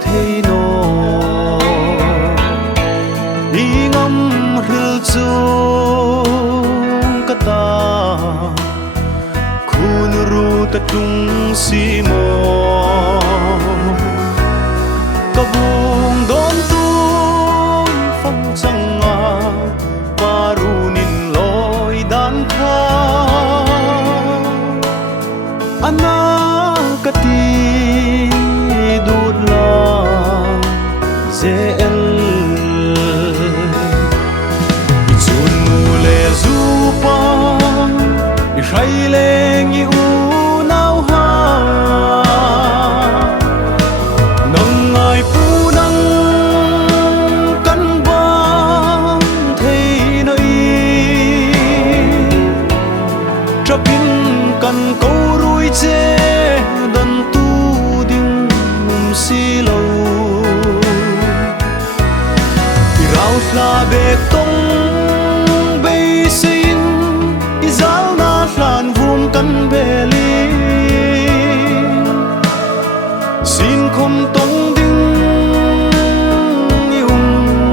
thấy nô ý ngắm rêu chung cả ta khun ru ta trung si mô cả buông đón tung phong trăng à và ru nín lối đan kha ana cả ti đút la dễ hay lên như nào ha nâng ngài phu nâng căn băng thấy nơi cho pin căn câu ruồi chê đần tu đinh si lâu rau la bê tông bê xin izal na lan vum kan beli xin không tông đinh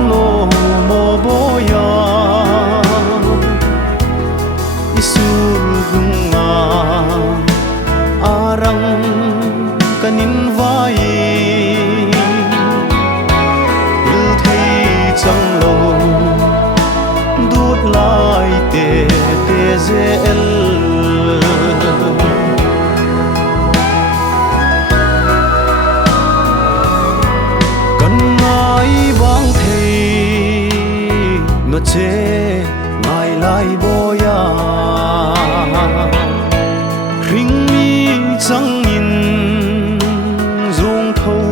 no mo boya isul dunga arang kanin vai il thei chang lo đút lại tê tê zel cần ngài vang thầy nó chê ngài lại boya ring mi chẳng nhìn dung thâu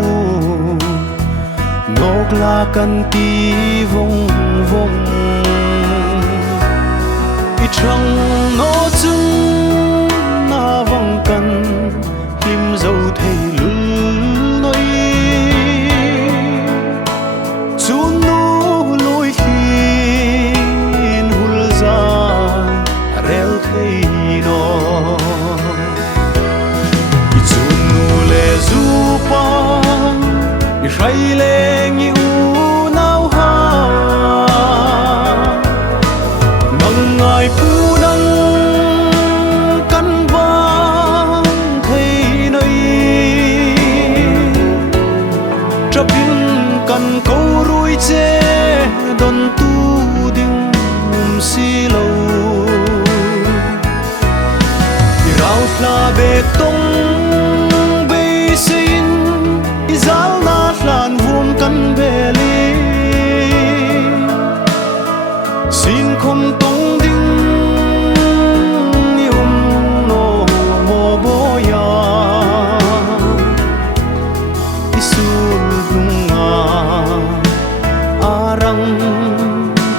nốc la cần ti vong vong trăng nó chung na vong cần him dâu thầy lươn nơi chốn nô lối hin hul ra rel thầy nó chốn nô lệ du pa ray lệ như nào ha nâng ngài phu nâng căn vang thấy nơi cho pin căn câu ruồi chê đòn tu đinh si lâu rau la bê tông bê xin izal na lan vum căn bê li xin không tông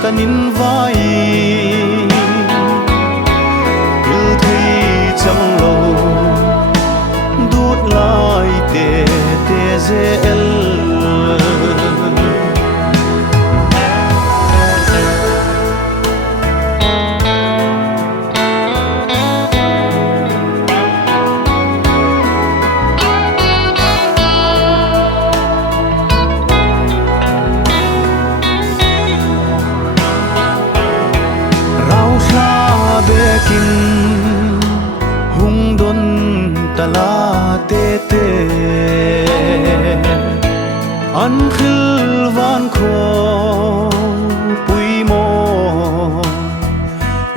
kanin vai il thei chang lo đút lại tê tê zel bekin hung don tala te te an khil van kho pui mo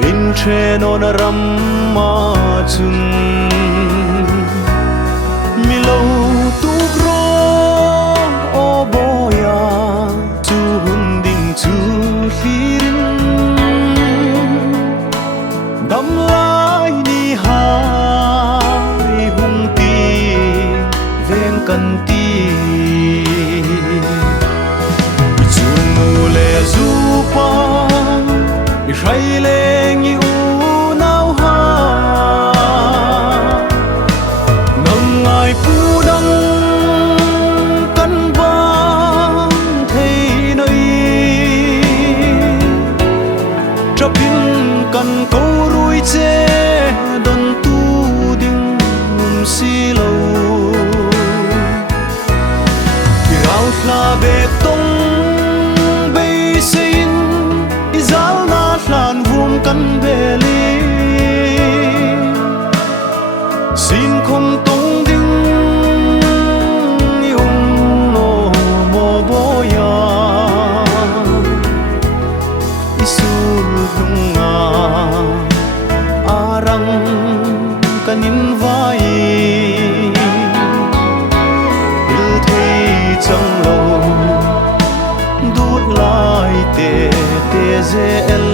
in tre non ram ma chun mi lo tu gro o boya tu hun ding tu hirin đắm lại đi hai hung ti ven cần ti chun mù lệ du pa ray lệ như nào ha nâng ngài phu đăng căn vang thấy nơi cho pin căn câu ruồi chê đòn tu đinh si lâu thla bek tong bei sein izal na hlan vum kan beli sin khom tong ding yung no mo boya isul dunga arang kanin vai chẳng lâu đút lại tê tê dễ